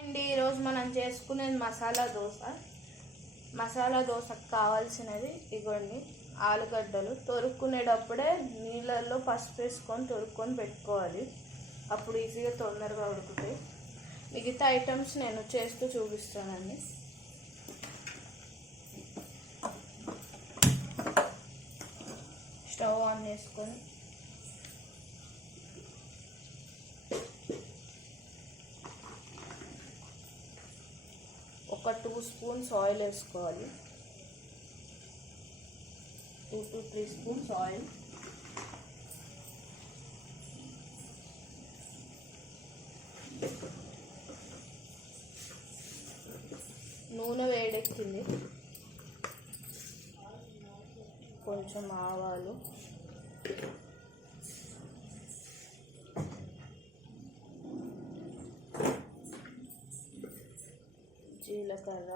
అండి ఈరోజు మనం చేసుకునేది మసాలా దోశకు కావాల్సినది ఇగోండి. ఆలుగడ్డలు తొరుక్కునేటప్పుడే నీళ్ళల్లో పసుపు వేసుకొని తొరుక్కొని పెట్టుకోవాలి, అప్పుడు ఈజీగా తొందరగా ఉడుకుతాయి. మిగతా ఐటమ్స్ నేను చేస్తూ చూపిస్తానండి. స్టవ్ ఆన్ చేసుకొని ఒక 2 స్పూన్స్ ఆయిల్ వేసుకోవాలి. 2 to 3 స్పూన్స్ ఆయిల్. నూనె వేడెక్కింది, కొంచెం ఆవాలు, జీలకర్ర,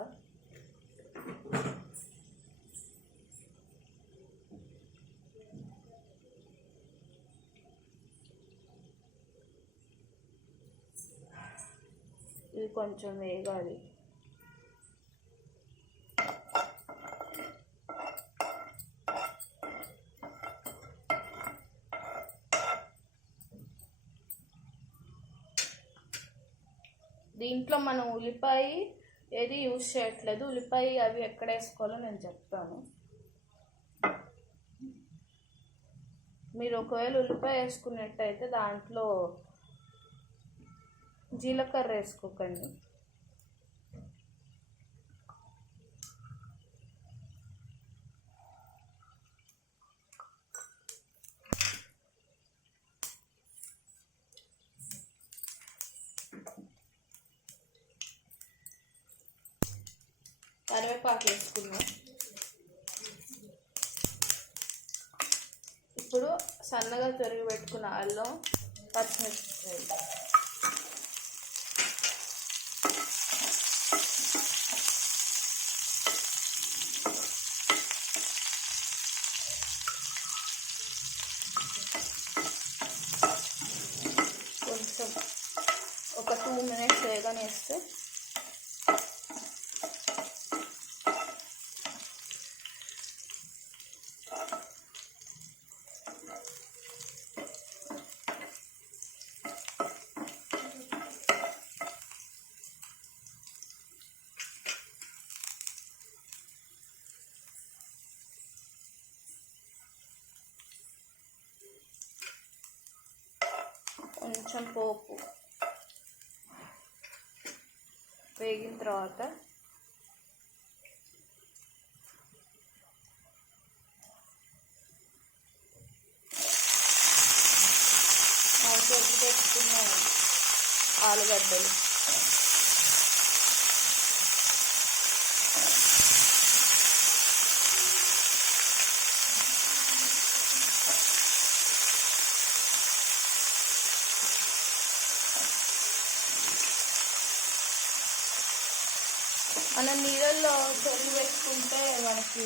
ఇది కొంచెం వేగాలి. దీంట్లో మనం ఉల్లిపాయ ఏది యూజ్ చేయట్లేదు. ఉల్లిపాయ అవి ఎక్కడ వేసుకోవాలో నేను చెప్తాను. మీరు ఒకవేళ ఉల్లిపాయ వేసుకున్నట్టయితే దాంట్లో జీలకర్ర వేసుకోకండి. కరివేపాకు వేసుకున్నాం. ఇప్పుడు సన్నగా తరిగి పెట్టుకున్న అల్లం, పచ్చిమిరపకాయలు, కొంచెం ఒక 2 minutes వేగనేస్తే కొంచెం పోపు వేగిన తర్వాత పెట్టుకున్న ఆలుగడ్డలు, మనం నీళ్ళల్లో తొలి వేసుకుంటే మనకి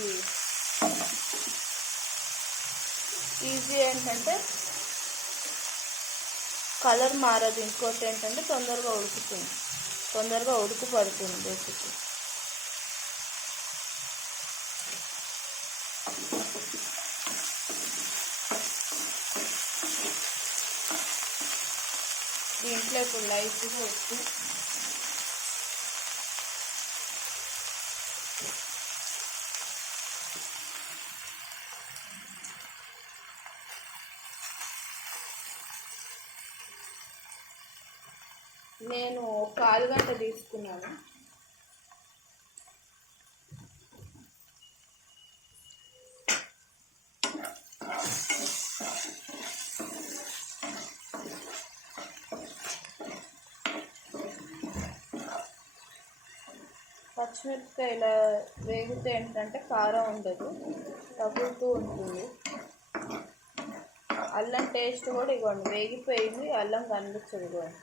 ఈజీ ఏంటంటే కలర్ మారదు. ఇంకోటి ఏంటంటే తొందరగా ఉడుకుతుంది, తొందరగా ఉడుకు పడుతుంది బేసిక్గా. దీంట్లో ఇప్పుడు లైట్గా ఉప్పు, నేను ఒక ఆలుగడ్డ తీసుకున్నాను. పచ్చిమిరపకాయల వేగితే ఏంటంటే కారం ఉండదు, తగులుతూ ఉంటుంది. అల్లం టేస్ట్ కూడా ఇవ్వండి, వేగిపోయింది, అల్లం కనిపించదు ఇవ్వండి.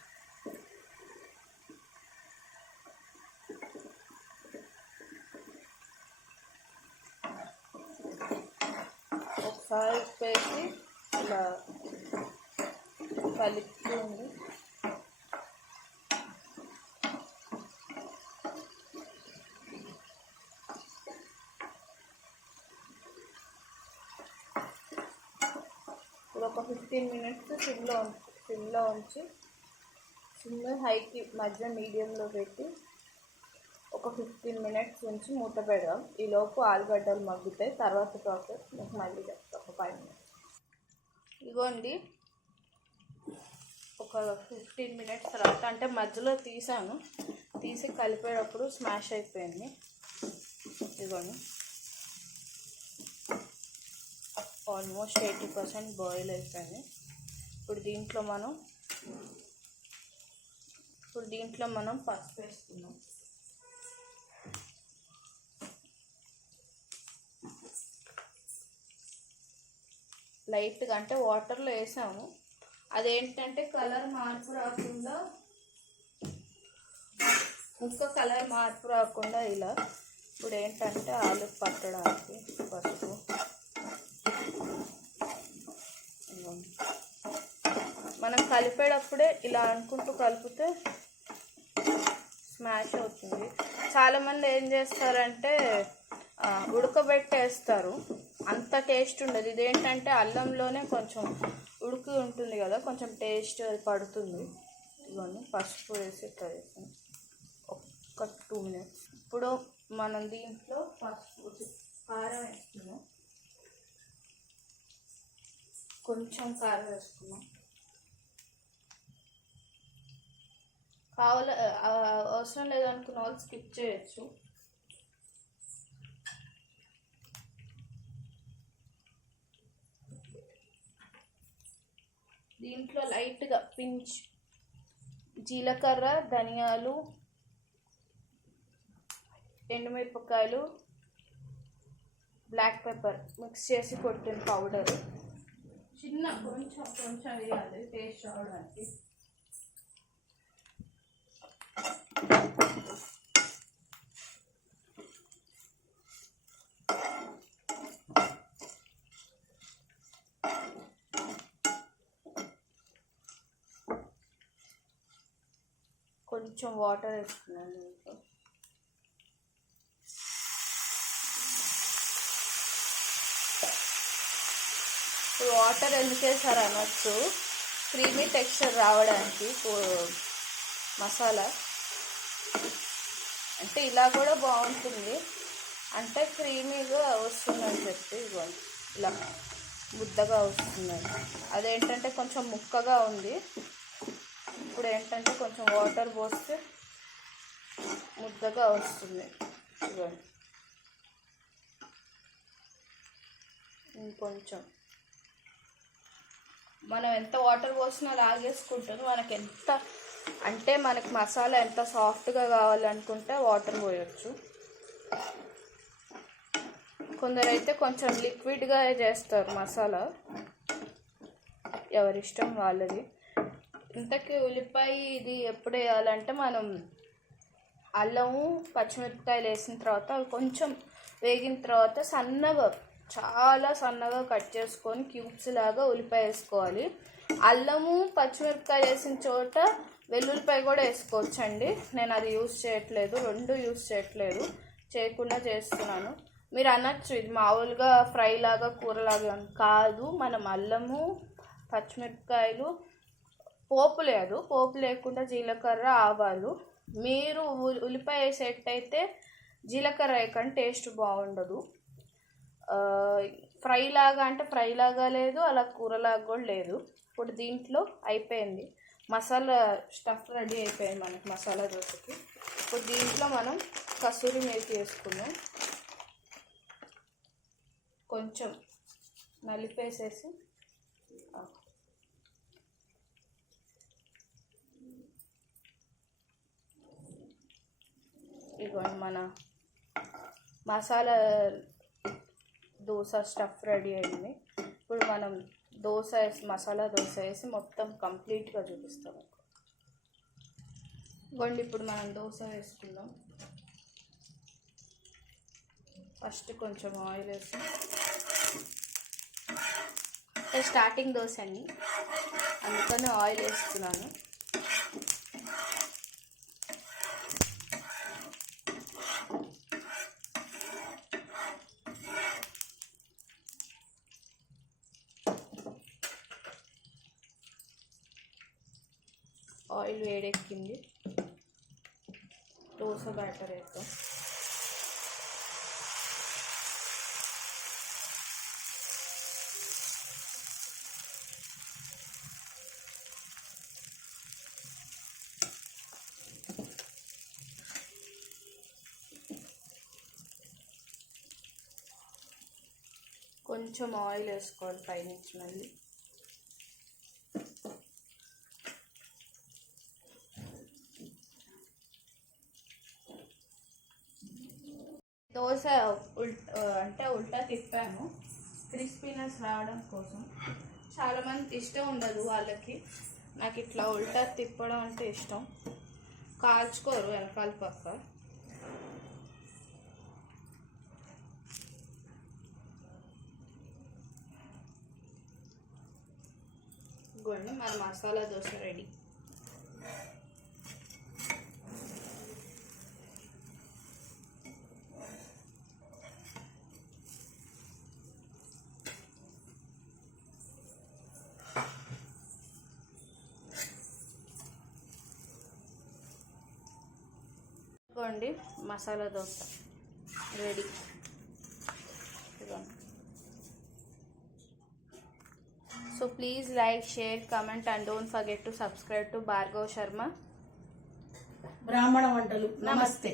ఒకసారి వేసి ఇలా కలుపుతుంది. ఒక 15 మినిట్స్ సిమ్లో ఉంచి సిమ్ హైకి మధ్య మీడియంలో పెట్టి ఒక 15 మినిట్స్ ఉంచి మూత పెడదాం. ఈలోపు ఆలుగడ్డలు మగ్గుతాయి. తర్వాత ప్రాసెస్ మీకు మళ్ళీ చెప్తాం ఒక 5 మినిట్స్. ఇగోండి ఒక 15 మినిట్స్ తర్వాత, అంటే మధ్యలో తీసి కలిపేటప్పుడు స్మాష్ అయిపోయింది. ఇదిగోండి ఆల్మోస్ట్ 80% బాయిల్ అయిపోయింది. ఇప్పుడు దీంట్లో మనం పసుపు వేసుకున్నాం. లైట్గా అంటే వాటర్లో వేసాము. అదేంటంటే కలర్ మార్పు రాకుండా, ఇంకా కలర్ మార్పు రాకుండా ఇలా. ఇప్పుడు ఏంటంటే ఆలు పట్టడానికి పసుపు మనం కలిపేటప్పుడే ఇలా అనుకుంటూ కలిపితే స్మాష్ అవుతుంది. చాలామంది ఏం చేస్తారంటే ఉడకబెట్టేస్తారు, అంత టేస్ట్ ఉండదు. ఇదేంటంటే అల్లంలోనే కొంచెం ఉడికి ఉంటుంది కదా, కొంచెం టేస్ట్ పడుతుంది. ఇవన్నీ పసుపు వేసి ఇట్లా వేసాను ఒక 2 మినిట్స్. ఇప్పుడు మనం దీంట్లో కారం వేస్తున్నాం. కొంచెం కారం వేసుకున్నాం. అవసరం లేదనుకున్న వాళ్ళు స్కిప్ చేయొచ్చు. దీంట్లో లైట్గా పించ్ జీలకర్ర, ధనియాలు, ఎండుమిరపకాయలు, బ్లాక్ పెప్పర్ మిక్స్ చేసి కొట్టిన పౌడరు కొంచెం వేయాలి టేస్ట్ రావడానికి. కొంచెం వాటర్ వేసుకున్నాను దీంట్లో. వాటర్ ఎందుకు వేసారు అనొచ్చు, క్రీమీ టెక్స్చర్ రావడానికి. మసాలా అంటే ఇలా కూడా బాగుంటుంది, అంటే క్రీమీగా వస్తుందని చెప్పి ఇవ్వండి, ఇలా ముద్దగా వస్తుందని. అదేంటంటే కొంచెం ముక్కగా ఉంది. ఇప్పుడు ఏంటంటే కొంచెం వాటర్ పోస్తే ముద్దగా వస్తుంది. ఇవ్వండి ఇంకొంచెం, మనం ఎంత వాటర్ పోసినా లాగేసుకుంటుంది. మనకి మసాలా ఎంత సాఫ్ట్గా కావాలనుకుంటే వాటర్ పోయొచ్చు. కొందరైతే కొంచెం లిక్విడ్గా చేస్తారు మసాలా, ఎవరిష్టం వాళ్ళది. ఇంతకీ ఉల్లిపాయ ఇది ఎప్పుడు వేయాలంటే, మనం అల్లము పచ్చిమిరపకాయలు వేసిన తర్వాత అవి కొంచెం వేగిన తర్వాత చాలా సన్నగా కట్ చేసుకొని క్యూబ్స్ లాగా ఉల్లిపాయ వేసుకోవాలి. అల్లము పచ్చిమిరపకాయలు వేసిన చోట వెల్లుల్లిపాయ కూడా వేసుకోవచ్చండి. నేను అది యూజ్ చేయట్లేదు, రెండు యూజ్ చేయకుండా చేస్తున్నాను. మీరు అనొచ్చు ఇది మామూలుగా ఫ్రై లాగా కూరలాగా కాదు. మనం అల్లము పచ్చిమిరపకాయలు పోపు లేకుండా జీలకర్ర, ఆవాలు. మీరు ఉల్లిపాయ వేసేటైతే జీలకర్ర వేయకండి, టేస్ట్ బాగుండదు. ఫ్రై లాగా లేదు, అలా కూరలాగా కూడా లేదు. ఇప్పుడు దీంట్లో అయిపోయింది మసాలా స్టఫ్ రెడీ అయిపోయింది మనకి మసాలా దోశకి. ఇప్పుడు దీంట్లో మనం కసూరి మేతి వేసుకుందాం. కొంచెం నలిపేసేసి ఇదిగోండి మన మసాలా దోశ స్టఫ్ రెడీ అయింది. ఇప్పుడు మనం మసాలా దోశ వేసి మొత్తం కంప్లీట్గా చూపిస్తాం. ఇదిగోండి ఇప్పుడు మనం దోశ వేసుకుందాం. ఫస్ట్ కొంచెం ఆయిల్ వేసి, స్టార్టింగ్ దోశ అండి అందుకని ఆయిల్ వేస్తున్నాను. ఆయిల్ వేడెక్కింది. దోశ బ్యాటర్ వేద్దాం. కొంచెం ఆయిల్ వేసుకోవాలి పైనుంచి మళ్ళీ. దోశ ఉల్టా తిప్పాను క్రిస్పీనెస్ రావడం కోసం. చాలామందికి ఇష్టం ఉండదు వాళ్ళకి. నాకు ఇట్లా ఉల్టా తిప్పడం అంటే ఇష్టం. కాల్చుకోరు వెనకాల పక్క. ఇదిగోండి మన మసాలా దోశ రెడీ. ఇదిగోండి masala dosa ready. So please like, share, comment and don't forget to subscribe to Bhargav Sharma Brahmana Vantalu. Namaste.